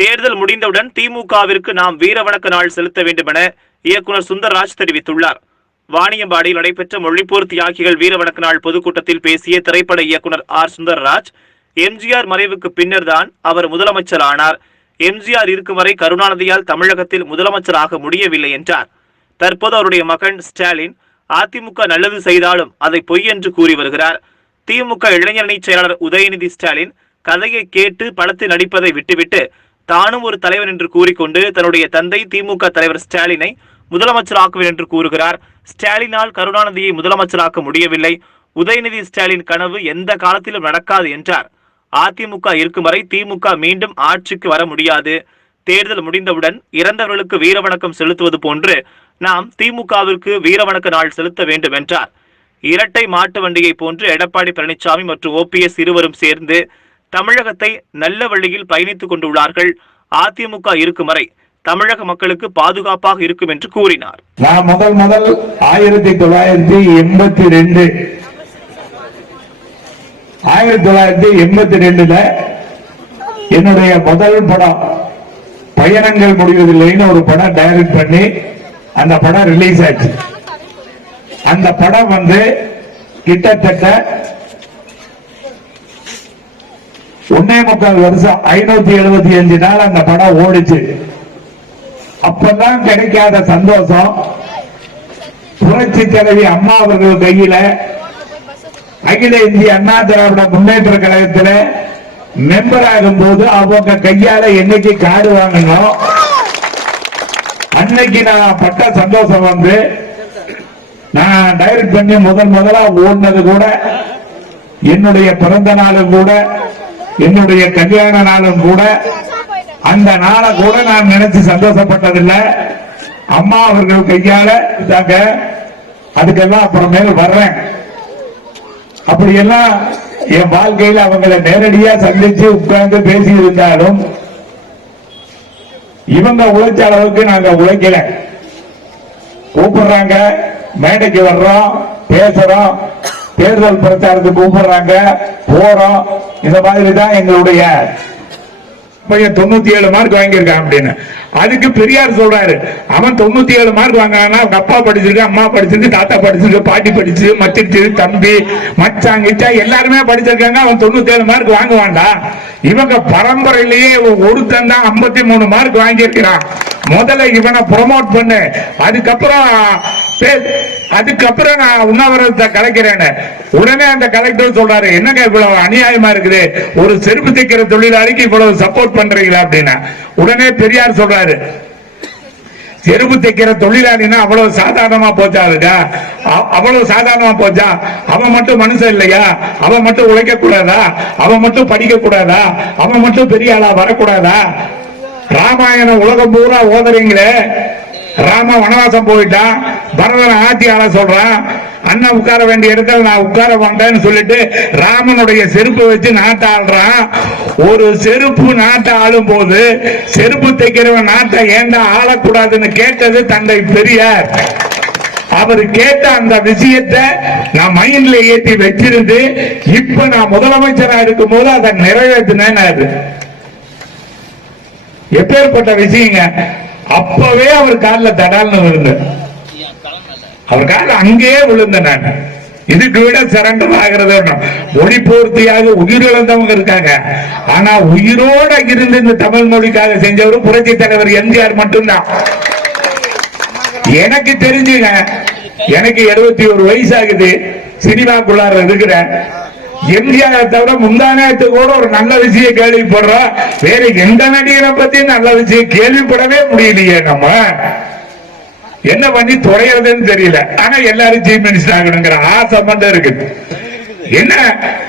தேர்தல் முடிந்தவுடன் திமுகவிற்கு நாம் வீரவணக்க நாள் செலுத்த வேண்டும் என இயக்குநர் சுந்தர்ராஜ் தெரிவித்துள்ளார். வாணியம்பாடியில் நடைபெற்ற மொழிப்போர் தியாகிகள் வீரவணக்க நாள் பொதுக்கூட்டத்தில் பேசிய திரைப்பட இயக்குநர் ஆர். சுந்தர்ராஜ் எம்ஜிஆர் மறைவுக்கு பின்னர் தான் அவர் முதலமைச்சர் ஆனார் எம்ஜிஆர் இருக்கும் வரை கருணாநிதியால் தமிழகத்தில் முதலமைச்சராக முடியவில்லை என்றார். தற்போது அவருடைய மகன் ஸ்டாலின் அதிமுக நல்லது செய்தாலும் அதை பொய் என்று கூறி வருகிறார். திமுக இளைஞரணி செயலாளர் உதயநிதி ஸ்டாலின் கதையை கேட்டு படத்தில் நடிப்பதை விட்டுவிட்டு தானும் ஒரு தலைவர் என்று கூறிக்கொண்டு தன்னுடைய தந்தை திமுக தலைவர் ஸ்டாலினை முதலமைச்சராக்குவேன் என்று கூறுகிறார். ஸ்டாலினால் கருணாநிதியை முதலமைச்சராக்க முடியவில்லை. உதயநிதி ஸ்டாலின் கனவு எந்த காலத்திலும் நடக்காது என்றார். அதிமுக இருக்கும் வரை திமுக மீண்டும் ஆட்சிக்கு வர முடியாது. தேர்தல் முடிந்தவுடன் இறந்தவர்களுக்கு வீரவணக்கம் செலுத்துவது போன்று நாம் திமுகவிற்கு வீரவணக்க நாள் செலுத்த வேண்டும் என்றார். இரட்டை மாட்டு வண்டியை போன்று எடப்பாடி பழனிசாமி மற்றும் ஓபிஎஸ் இருவரும் சேர்ந்து தமிழகத்தை நல்ல வழியில் பயணித்துக் கொண்டுள்ளார்கள். அதிமுக இருக்கும் வரை தமிழக மக்களுக்கு பாதுகாப்பாக இருக்கும் என்று கூறினார். நான் முதல் முதல் ஆயிரத்தி தொள்ளாயிரத்தி எண்பத்தி ரெண்டு. ஆயிரத்தி தொள்ளாயிரத்தி எண்பத்தி ரெண்டுல என்னுடைய முதல் படம் பயணங்கள் முடிவதில்லைன்னு ஒரு படம் டைரக்ட் பண்ணி அந்த படம் ரிலீஸ் ஆச்சு. அந்த படம் வந்து கிட்டத்தட்ட ஒன்னே முக்கால் வருஷம் ஐநூத்தி எழுபத்தி அஞ்சு நாள் அந்த படம் ஓடிச்சு. அப்பதான் கிடைக்காத சந்தோஷம். புரட்சி தலைவி அம்மா அவர்கள் கையில அகில இந்திய அண்ணா திராவிட முன்னேற்ற கழகத்துல மெம்பர் ஆகும் போது அவங்க கையால என்னைக்கு காடு வாங்கணும் அன்னைக்கு நான் பட்ட சந்தோஷம் வந்து நான் டைரக்ட் பண்ணி முதல் முதலா ஓடினது கூட என்னுடைய பிறந்த நாளும் கூட என்னுடைய கல்யாண நாளும் கூட அந்த நாளை கூட நான் நினைச்சு சந்தோஷப்பட்டதில்லை. அம்மா அவர்கள் கையால இதாங்க அதுக்கெல்லாம் அப்புறமேல் வர்றேன். அப்படியெல்லாம் என் வாழ்க்கையில அவங்களை நேரடியா சந்திச்சு உட்கார்ந்து பேசி இருந்தாலும் இவங்க உழைச்ச அளவுக்கு நாங்க உழைக்கல. கூப்பிடுறாங்க மேடைக்கு வர்றோம் பேசுறோம். தேர்தல் பிரச்சாரத்துக்கு கூப்பிடுறாங்க. போறோம். இந்த மாதிரி தான் எங்களுடைய பையன் தொண்ணூத்தி ஏழு மார்க் வாங்கியிருக்கான் அப்படின்னு. அதுக்கு பெரியார் சொல்றாரு. அவன் தொண்ணூத்தி ஏழு மார்க் வாங்கினா அவங்க அப்பா படிச்சிருக்கு அம்மா படிச்சிருக்கு தாத்தா படிச்சிருக்கு பாட்டி படிச்சு மச்சிருச்சு தம்பி மச்சான் கிச்சா எல்லாருமே படிச்சிருக்காங்க. அவன் தொண்ணூத்தி ஏழு மார்க் வாங்குவான்டா. இவங்க பரம்பரையிலேயே ஒருத்தன் தான் ஐம்பத்தி மூணு மார்க் வாங்கியிருக்கிறான். முதல்ல இவனை ப்ரொமோட் பண்ணு. அதுக்கப்புறம் சரி அதுக்கப்புறம் நான் உண்ணாவிரதத்தை கலைக்கிறேன் உடனே அந்த கலெக்டர் சொல்றாரு என்னங்க இவ்வளவு அநியாயமா இருக்குது? ஒரு செருப்பு தைக்கிற தொழிலாளிக்கு இவ்வளவு சப்போர்ட் பண்றீங்களா? அப்படின்னா. உடனே பெரியார் சொல்றாரு செருப்பு தைக்கிற தொழிலாளினா அவ்வளவு சாதாரணமா போச்சா இருக்கா அவ்வளவு சாதாரணமா போச்சா? அவன் மட்டும் மனுஷன் இல்லையா? அவன் மட்டும் உழைக்க கூடாதா? அவன் மட்டும் படிக்க கூடாதா? அவன் மட்டும் பெரிய ஆளா வரக்கூடாதா? ராமாயணம் உலகம் பூரா ஓதுறீங்களே. ராம வனவாசம் போயிட்டான். பரதன் ஆட்சி ஆள சொல்றான் அண்ணன் உட்கார வேண்டிய இடத்துல நான் உட்கார வந்தேன்னு சொல்லிட்டு ராமனுடைய செருப்பு வச்சு நாட்டை ஆள்றான் ஒரு செருப்பு நாட்டை ஆளும் போது செருப்பு தைக்கிறவன் நாட்டை ஏண்டா ஆளக்கூடாதுன்னு கேட்டது தந்தை பெரியார். அவர் கேட்ட அந்த விஷயத்தை நான் மைண்ட்ல ஏத்தி வச்சிருந்து இப்ப நான் முதலமைச்சரா இருக்கும் போது அதை நிறைவேற்றினேன் எப்பேற்பட்ட விஷயங்க. அப்பவே அவர் காலில் தடால்னு விழுந்தேன் அவர் காலில் அங்கேயே விழுந்தேன் நான். இதுக்கு விட சரண்டர் ஆகிறது மொழி பூர்த்தியாக உயிரிழந்தவங்க இருக்காங்க. ஆனா உயிரோட இருந்து இந்த தமிழ் மொழிக்காக செஞ்சவர் புரட்சி தலைவர் எம்ஜிஆர் மட்டும்தான். எனக்கு தெரிஞ்சுங்க எனக்கு எழுபத்தி ஒரு வயசு ஆகுது சினிமாக்குள்ளார இருக்கிறேன். எம்ஜிஆர் தவிர முந்தானத்து கூட ஒரு நல்ல விஷயம் கேள்விப்படுறோம் வேற எந்த நடிகரை பத்தி நல்ல விஷயம் கேள்விப்படவே முடியலையே நம்ம. என்ன பண்ணி துறையிறதுன்னு தெரியல. ஆனா எல்லாரும் சீஃப் மினிஸ்டர் ஆகணுங்கிற ஆசை மட்டும் இருக்கு. என்ன?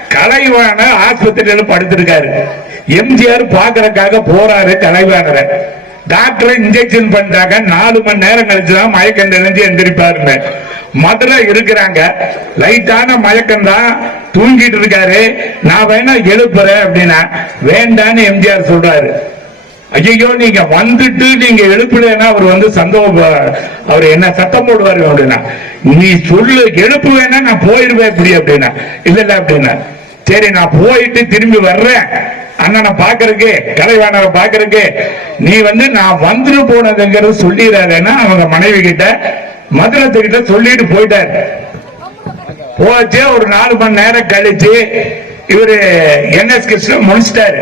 கலைவான ஆஸ்பத்திரியில படுத்திருக்காரு. எம்ஜிஆர் பாக்குறதுக்காக போறாரு கலைவாணரை. டாக்டர் இன்ஜெக்ஷன் பண்றாங்க நாலு மணி நேரம் கழிச்சுதான் மயக்கம் தெளிஞ்சு எந்திரிப்பாருங்க மதுரை இருக்கிறாங்க. லைட்டான மயக்கம் தான் தூங்கிட்டு இருக்காரு. நான் வேணா எழுப்புறேன் அப்படின்னா வேண்டான்னு எம்ஜிஆர் சொல்றாரு. ஐயோ நீங்க வந்துட்டு நீங்க எழுப்பலைன்னா அவர் வந்து சந்தோஷ அவர் என்ன சத்தம் போடுவாரு அப்படின்னா நீ சொல்லு எழுப்புவேன்னா நான் போயிருவேன் இப்படி அப்படின்னா. இல்ல இல்ல அப்படின்னா சரி நான் போயிட்டு திரும்பி வர்றேன். அண்ணனை பாக்குறக்கு கலைவாணரை பாக்குறக்கு நீ வந்து நான் வந்துட்டு போனதுங்கிறது சொல்லிடுறாருன்னா அவங்க மனைவி கிட்ட மதுரத்துக்கிட்ட சொல்லிட்டு போயிட்டாரு. போச்சு ஒரு நாலு மணி நேரம் கழிச்சு இவரு என்எஸ் கிருஷ்ணன் முடிச்சிட்டாரு.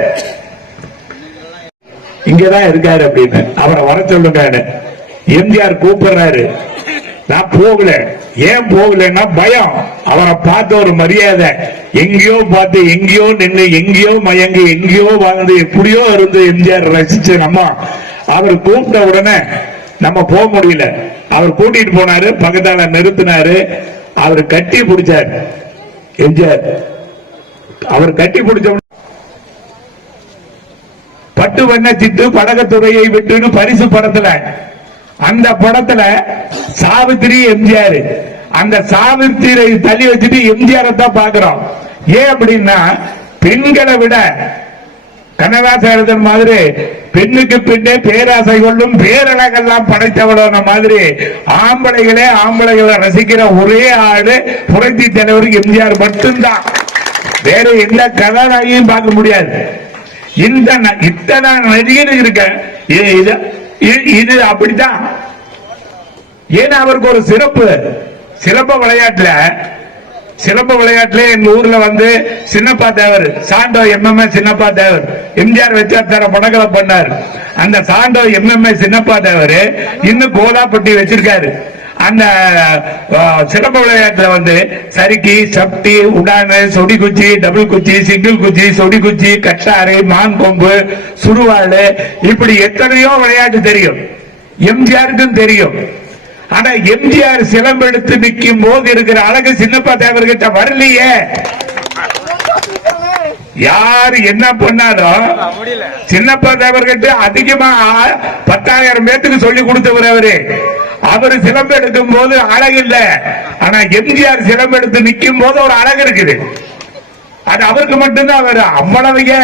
இங்கதான் இருக்காரு அப்படின்னு. அவரை வர சொல்லுங்க எம்ஜிஆர் கூப்பிடுறாரு. நான் போகல. ஏன் போகலன்னா பயம். அவரை பார்த்த ஒரு மரியாதை. எங்கேயோ பார்த்து எங்கேயோ நின்று எங்கேயோ மயங்கி எங்கேயோ வாழ்ந்து எப்படியோ இருந்து எம்ஜிஆர் ரசிச்ச நம்ம அவர் கூப்பிட்ட உடனே நம்ம போக முடியல. அவர் கூட்டிட்டு போனாரு பக்கத்தால நிறுத்தினாரு. அவர் கட்டி பிடிச்சார். எம்ஜிஆர் அவர் கட்டி பிடிச்ச உடனே பட்டு வண்ண சிட்டு படகத்துறையை விட்டுன்னு பரிசு படத்துல. அந்த படத்துல சாவித்திரி எம்ஜிஆர். அந்த சாவித்திரை தள்ளி வச்சுட்டு எம்ஜிஆர் தான் பாக்குறோம் ஏன் அப்படின்னா பெண்களை விட கண்ணதாசன் மாதிரி பெண்ணுக்கு பின்னே பேராசை கொள்ளும் பேரழகெல்லாம் படைத்தவளான மாதிரி ஆம்பளைகளே ஆம்பளைகளை ரசிக்கிற ஒரே ஆடு புரட்சி தலைவர் எம்ஜிஆர் மட்டும்தான். வேற எந்த கதாநாயகியும் பார்க்க முடியாது. இந்த இத்தனை நடிகர் இருக்க இது- இது- இது- அப்படித்தான். ஏன்னா அவருக்கு ஒரு சிறப்பு. சிறப்பு விளையாட்டுல சிறப்பு விளையாட்டுல எங்க ஊர்ல வந்து சின்னப்பா தேவர் சாண்டோ எம்எம்ஏ சின்னப்பா தேவர் எம்ஜிஆர் வச்சார் படங்களை பண்ணார். அந்த சாண்டோ எம்எம்ஏ சின்னப்பா தேவர் இன்னும் கோலாப்பட்டி வச்சிருக்காரு. அந்த அஹ், விளையாட்டுல வந்து சறுக்கி சப்டி உடானு சொடி குச்சி டபுள் குச்சி சிங்கிள் குச்சி சொடி குச்சி கட்டாறு மான் கொம்பு சுடுவாள் இப்படி எத்தனையோ விளையாட்டு தெரியும். எம்ஜிஆருக்கும் தெரியும். ஆனா எம்ஜிஆர் சிலம்பெடுத்து நிற்கும் போது இருக்கிற அழகு சின்னப்பா தேவர்கிட்ட வரலையே. யார் என்ன பண்ணாலும் சின்னப்பா தேவர்கிட்ட அதிகமா பத்தாயிரம் பேத்துக்கு சொல்லி கொடுத்தவர் அவரு. அவர் சிலம்பு எடுக்கும் போது அழகு இல்ல. ஆனா எம்ஜிஆர் சிலம்பு எடுத்து நிற்கும் போது ஒரு அழகு இருக்குது. அது அவருக்கு மட்டும்தான் வரும். அவ்வளவுங்க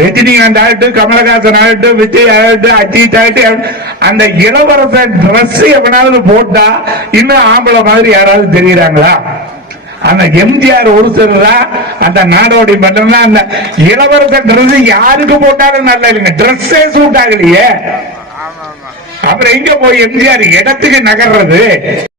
ரஜினிகாந்த் ஆகட்டும் கமலஹாசன் ஆகட்டும் விஜய் ஆகட்டும் அஜித் ஆகட்டும் அந்த இளவரசன் ட்ரெஸ் எவனாவது போட்டா இன்னும் ஆம்பளை மாதிரி யாராவது தெரியுறாங்களா? அந்த எம்ஜிஆர் ஒருத்தர் தான் அந்த நாடோடி மட்டும்தான் அந்த இளவரசன் Dress யாருக்கு போட்டாலும் நல்லா இல்லைங்க. ட்ரெஸ்ஸே சூட் ஆகலையே. அப்புறம் எங்க போய் எம்ஜிஆர் இடத்துக்கு நகர்றது?